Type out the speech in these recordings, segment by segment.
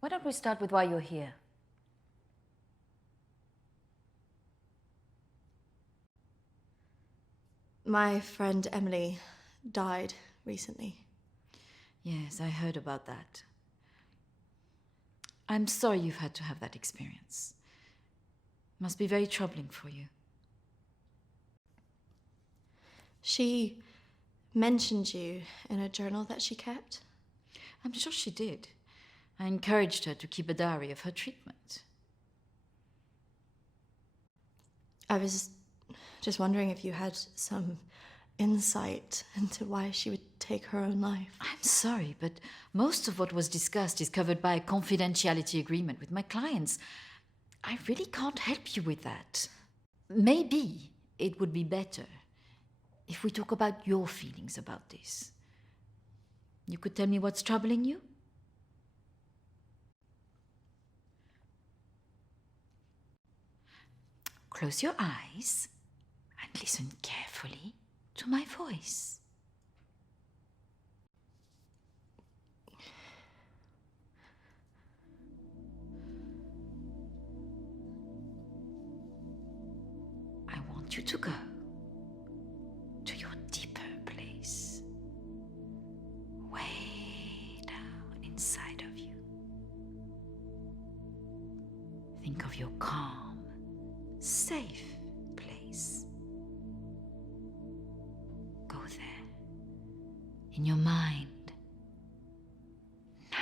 Why don't we start with why you're here? My friend Emily died recently. Yes, I heard about that. I'm sorry you've had to have that experience. Must be very troubling for you. She mentioned you in a journal that she kept. I'm sure she did. I encouraged her to keep a diary of her treatment. I was just wondering if you had some insight into why she would take her own life. I'm sorry, but most of what was discussed is covered by a confidentiality agreement with my clients. I really can't help you with that. Maybe it would be better if we talk about your feelings about this. You could tell me what's troubling you? Close your eyes and listen carefully to my voice. I want you to go to your deeper place, way down inside of you. Think of your calm, safe place. Go there, in your mind, now.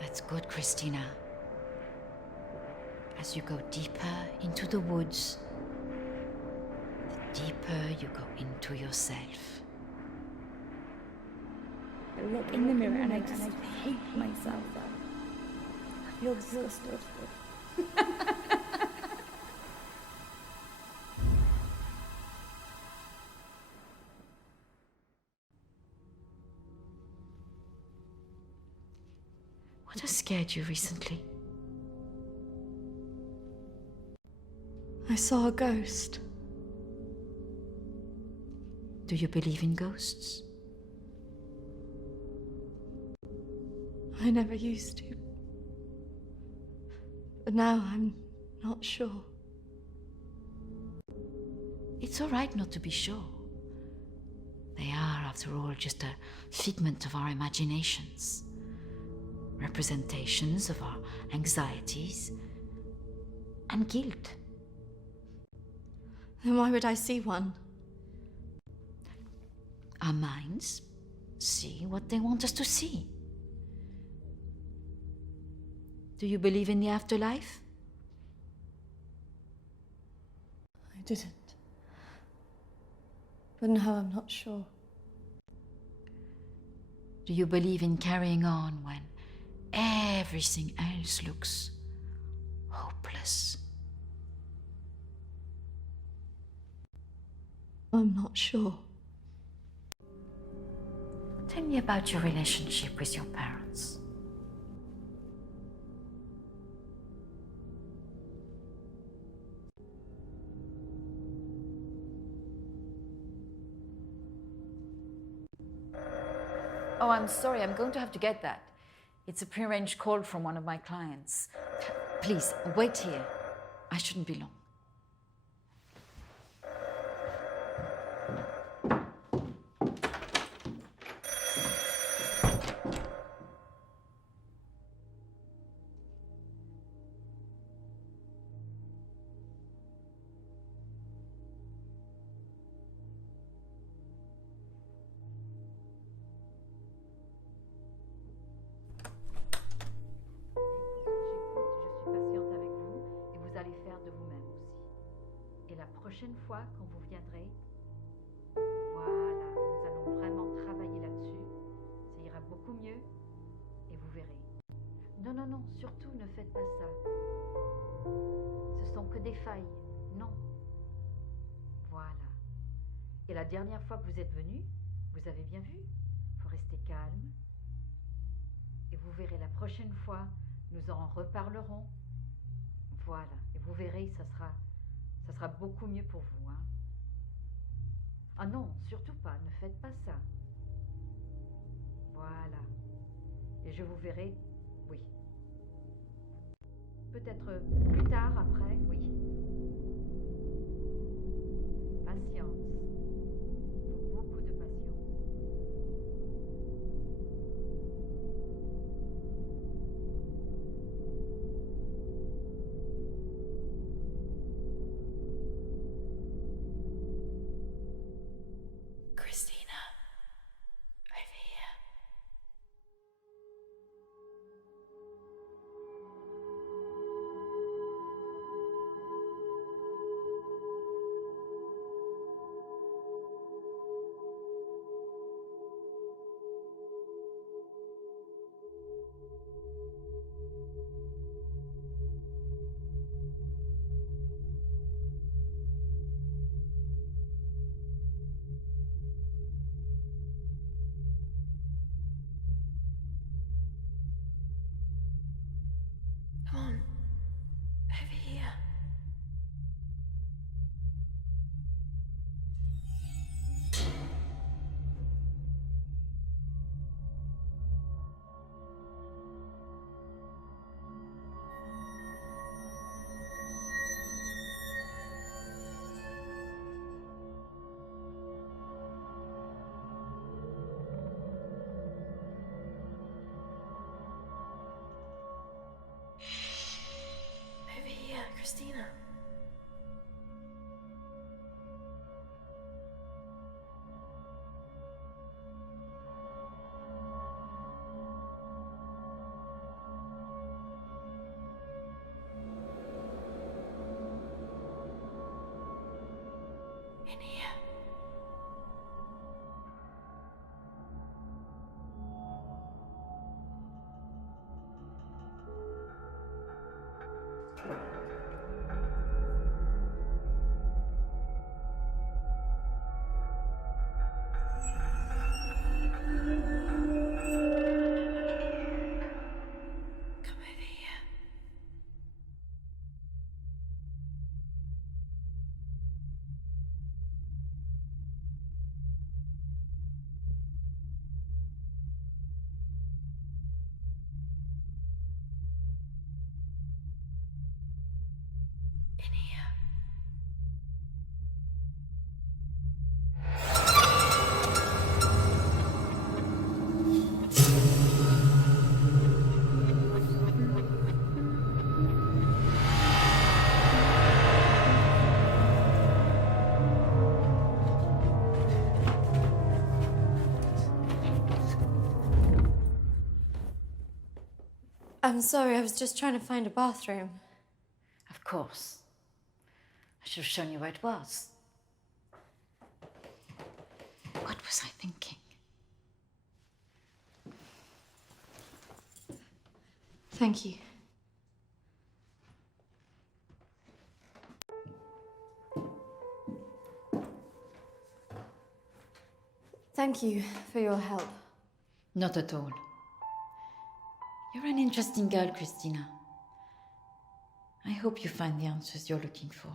That's good, Christina. As you go deeper into the woods, the deeper you go into yourself. I look in the mirror and I just hate myself. I feel disgusted. What has scared you recently? I saw a ghost. Do you believe in ghosts? I never used to. But now I'm not sure. It's all right not to be sure. They are, after all, just a figment of our imaginations. Representations of our anxieties and guilt. Then why would I see one? Our minds see what they want us to see. Do you believe in the afterlife? I didn't. But now I'm not sure. Do you believe in carrying on when everything else looks hopeless? I'm not sure. Tell me about your relationship with your parents. Oh, I'm sorry, I'm going to have to get that. It's a prearranged call from one of my clients. Please, wait here. I shouldn't be long. prochaine fois, quand vous viendrez, voilà, nous allons vraiment travailler là-dessus. Ça ira beaucoup mieux et vous verrez. Non, non, non, surtout ne faites pas ça. Ce sont que des failles. Non. Voilà. Et la dernière fois que vous êtes venu, vous avez bien vu. Il faut rester calme. Et vous verrez la prochaine fois, nous en reparlerons. Voilà. Et vous verrez, ça sera beaucoup mieux pour vous. Hein. Ah non, surtout pas, ne faites pas ça. Voilà. Et je vous verrai, oui. Peut-être plus tard, après, oui. Patience. Il faut beaucoup de patience. Christina, over here. Come on, over here. Over here, Christina. In here. Come over here. In here. I'm sorry, I was just trying to find a bathroom. Of course. I should have shown you where it was. What was I thinking? Thank you. Thank you for your help. Not at all. You're an interesting girl, Christina. I hope you find the answers you're looking for.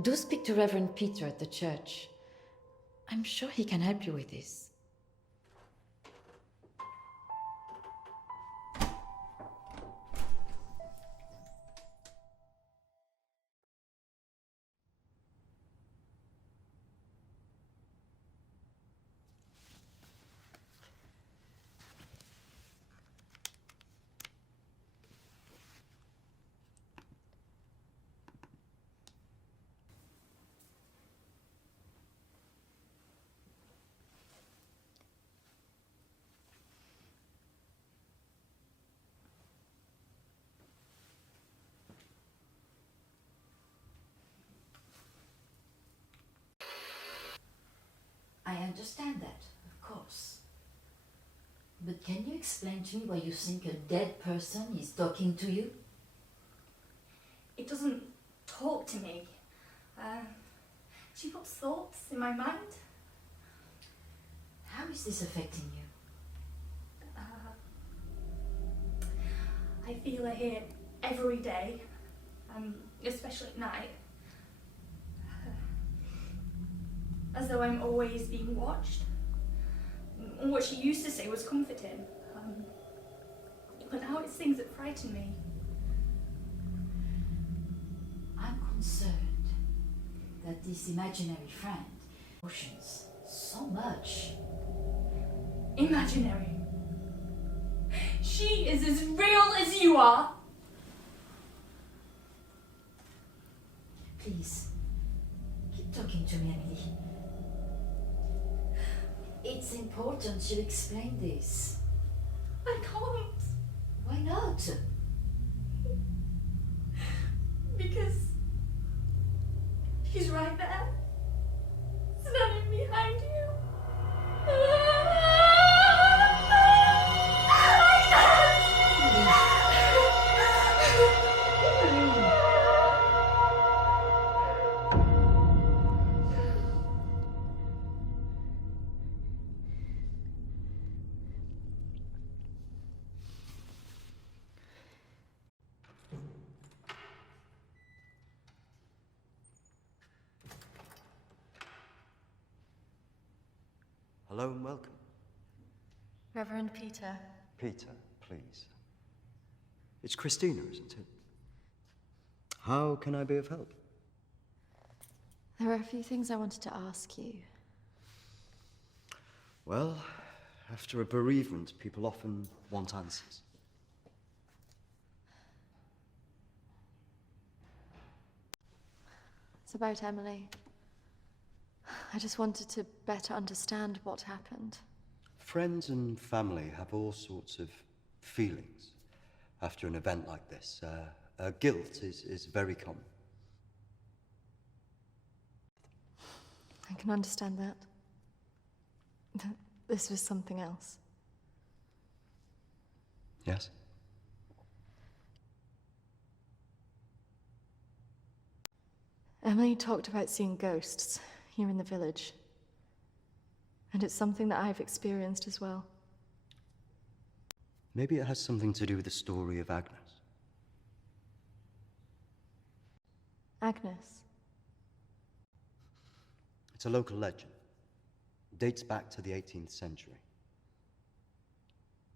Do speak to Reverend Peter at the church. I'm sure he can help you with this. understand that, of course. But can you explain to me why you think a dead person is talking to you? It doesn't talk to me. She puts thoughts in my mind. How is this affecting you? I feel her here every day, especially at night. As though I'm always being watched. What she used to say was comforting. But now it's things that frighten me. I'm concerned that this imaginary friend emotions so much. Imaginary. She is as real as you are. Please, keep talking to me, Emily. It's important you explain this. I can't. Why not? Because she's right there, standing behind you. Hello and welcome. Reverend Peter. Peter, please. It's Christina, isn't it? How can I be of help? There are a few things I wanted to ask you. Well, after a bereavement, people often want answers. It's about Emily. I just wanted to better understand what happened. Friends and family have all sorts of feelings after an event like this. Guilt is very common. I can understand that. This was something else. Yes? Emily talked about seeing ghosts here in the village. And it's something that I've experienced as well. Maybe it has something to do with the story of Agnes. Agnes. It's a local legend. It dates back to the 18th century.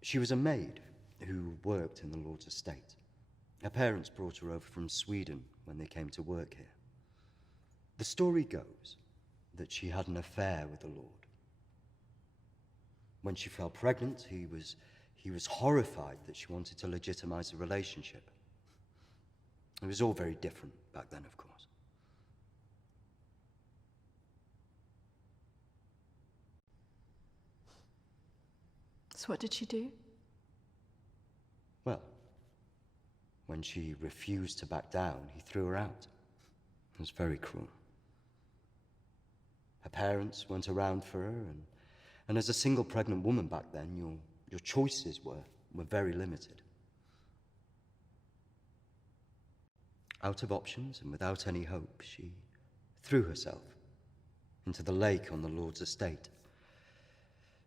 She was a maid who worked in the Lord's estate. Her parents brought her over from Sweden when they came to work here. The story goes that she had an affair with the Lord. When she fell pregnant, he was horrified that she wanted to legitimize the relationship. It was all very different back then, of course. So what did she do? Well, when she refused to back down, he threw her out. It was very cruel. Her parents weren't around for her, and as a single pregnant woman back then, your choices were very limited. Out of options and without any hope, she threw herself into the lake on the Lord's estate,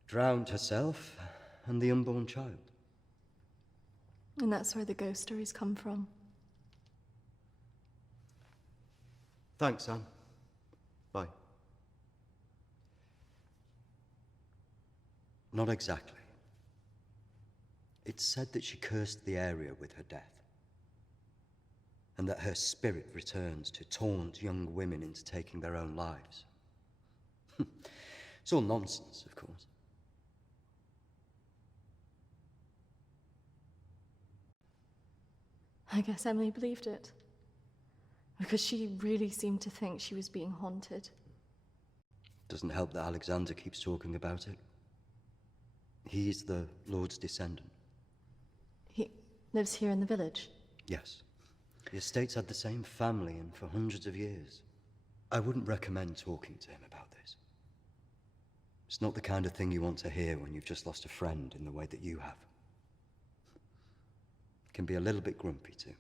drowned herself and the unborn child. And that's where the ghost stories come from. Thanks, Anne. Bye. Not exactly. It's said that she cursed the area with her death, and that her spirit returns to taunt young women into taking their own lives. It's all nonsense, of course. I guess Emily believed it. Because she really seemed to think she was being haunted. Doesn't help that Alexander keeps talking about it. He's the Lord's descendant. He lives here in the village? Yes. The estate's had the same family and for hundreds of years. I wouldn't recommend talking to him about this. It's not the kind of thing you want to hear when you've just lost a friend in the way that you have. It can be a little bit grumpy too.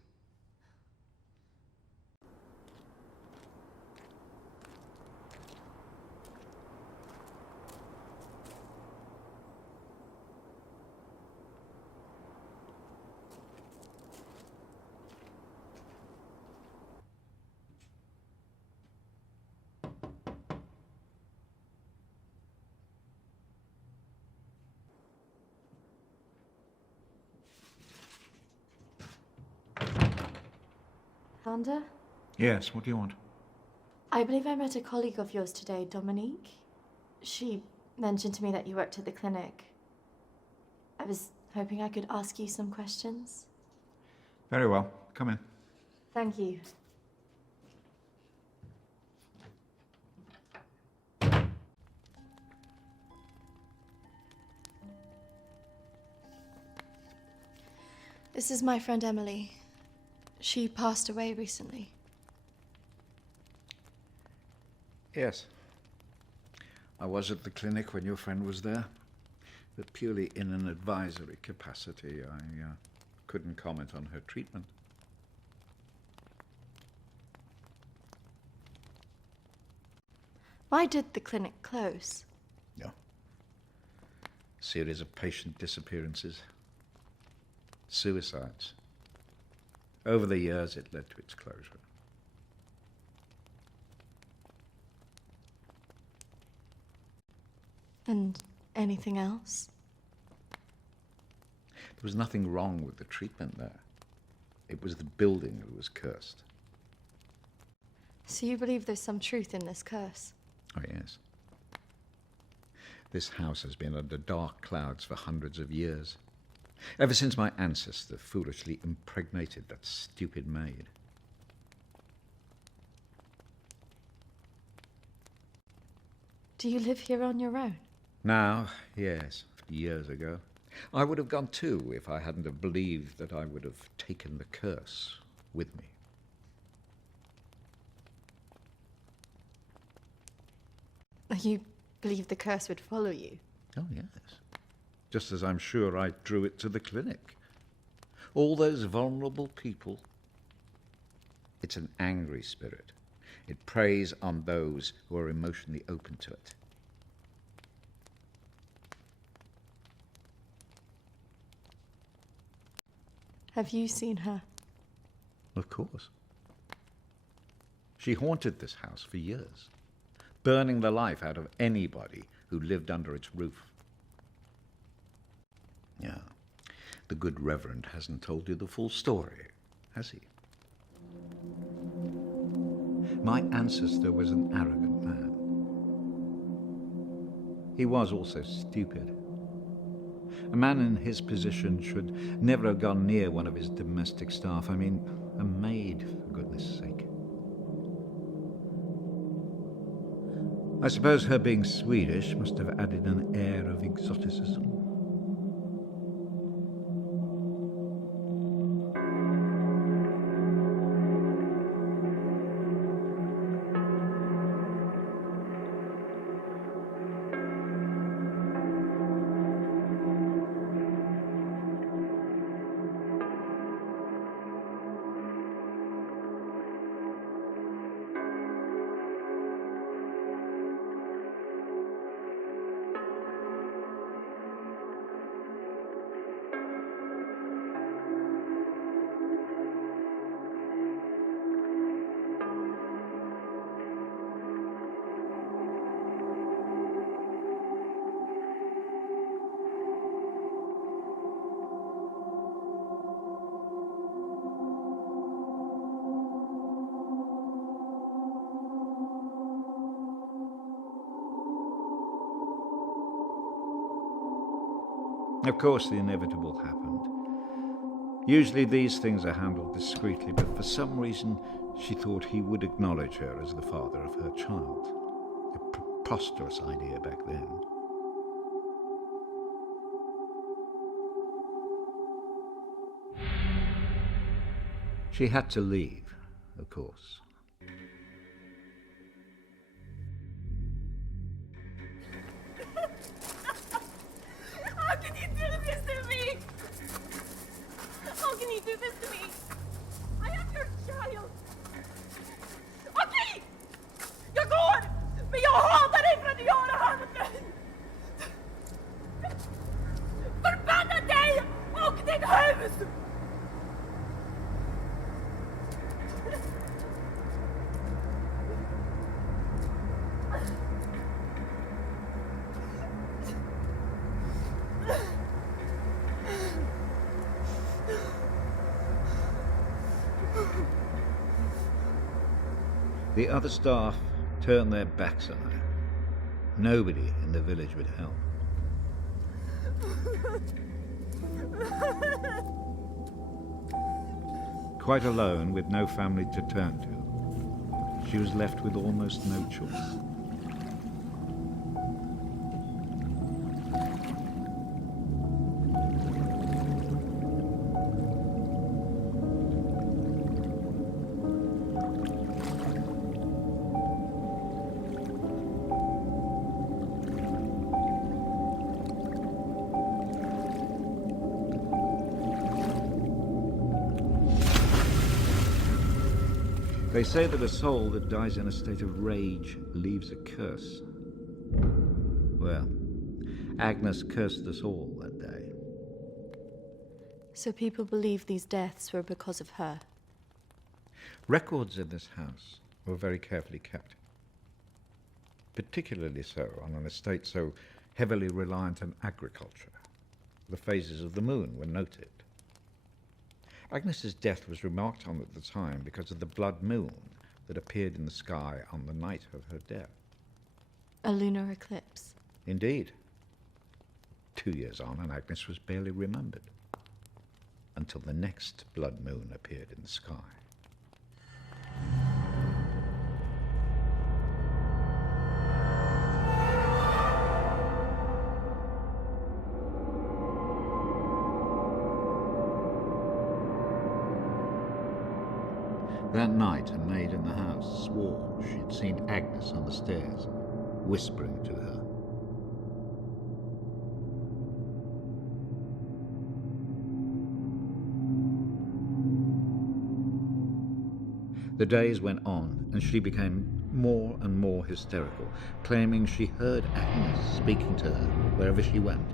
Vander? Yes, what do you want? I believe I met a colleague of yours today, Dominique. She mentioned to me that you worked at the clinic. I was hoping I could ask you some questions. Very well. Come in. Thank you. This is my friend Emily. She passed away recently. Yes. I was at the clinic when your friend was there, but purely in an advisory capacity. I couldn't comment on her treatment. Why did the clinic close? No. Series of patient disappearances. Suicides. Over the years, it led to its closure. And anything else? There was nothing wrong with the treatment there. It was the building that was cursed. So you believe there's some truth in this curse? Oh, yes. This house has been under dark clouds for hundreds of years. Ever since my ancestor foolishly impregnated that stupid maid. Do you live here on your own? Now, yes, years ago. I would have gone too if I hadn't have believed that I would have taken the curse with me. You believe the curse would follow you? Oh, yes. Just as I'm sure I drew it to the clinic. All those vulnerable people. It's an angry spirit. It preys on those who are emotionally open to it. Have you seen her? Of course. She haunted this house for years, burning the life out of anybody who lived under its roof. Yeah, the good Reverend hasn't told you the full story, has he? My ancestor was an arrogant man. He was also stupid. A man in his position should never have gone near one of his domestic staff. I mean, a maid, for goodness sake. I suppose her being Swedish must have added an air of exoticism. Of course, the inevitable happened. Usually these things are handled discreetly, but for some reason she thought he would acknowledge her as the father of her child. A preposterous idea back then. She had to leave, of course. The other staff turned their backs on her. Nobody in the village would help. Quite alone, with no family to turn to, she was left with almost no choice. They say that a soul that dies in a state of rage leaves a curse. Well, Agnes cursed us all that day. So people believe these deaths were because of her. Records in this house were very carefully kept. Particularly so on an estate so heavily reliant on agriculture. The phases of the moon were noted. Agnes's death was remarked on at the time because of the blood moon that appeared in the sky on the night of her death. A lunar eclipse. Indeed. 2 years on, and Agnes was barely remembered, until the next blood moon appeared in the sky. That night, a maid in the house swore she'd seen Agnes on the stairs, whispering to her. The days went on, and she became more and more hysterical, claiming she heard Agnes speaking to her wherever she went.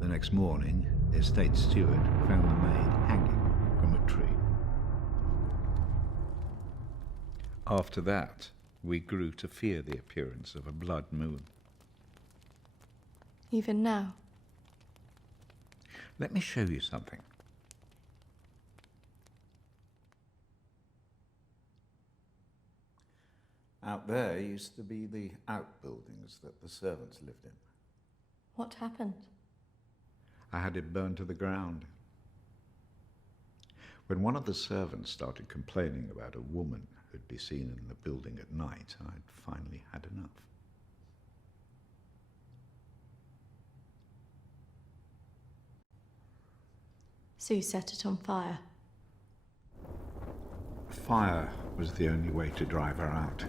The next morning, the estate steward found the maid hanging from a tree. After that, we grew to fear the appearance of a blood moon. Even now. Let me show you something. Out there used to be the outbuildings that the servants lived in. What happened? I had it burned to the ground. When one of the servants started complaining about a woman who'd be seen in the building at night, I'd finally had enough. So you set it on fire. Fire was the only way to drive her out.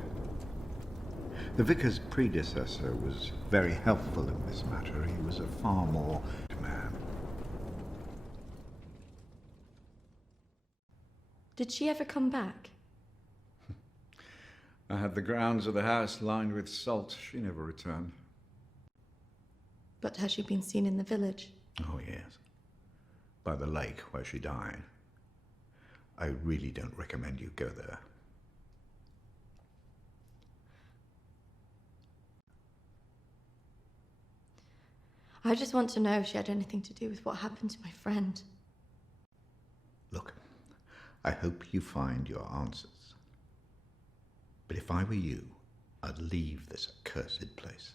The vicar's predecessor was very helpful in this matter. He was a far more man. Did she ever come back? I had the grounds of the house lined with salt. She never returned. But has she been seen in the village? Oh, yes. By the lake where she died. I really don't recommend you go there. I just want to know if she had anything to do with what happened to my friend. Look, I hope you find your answers. But if I were you, I'd leave this accursed place.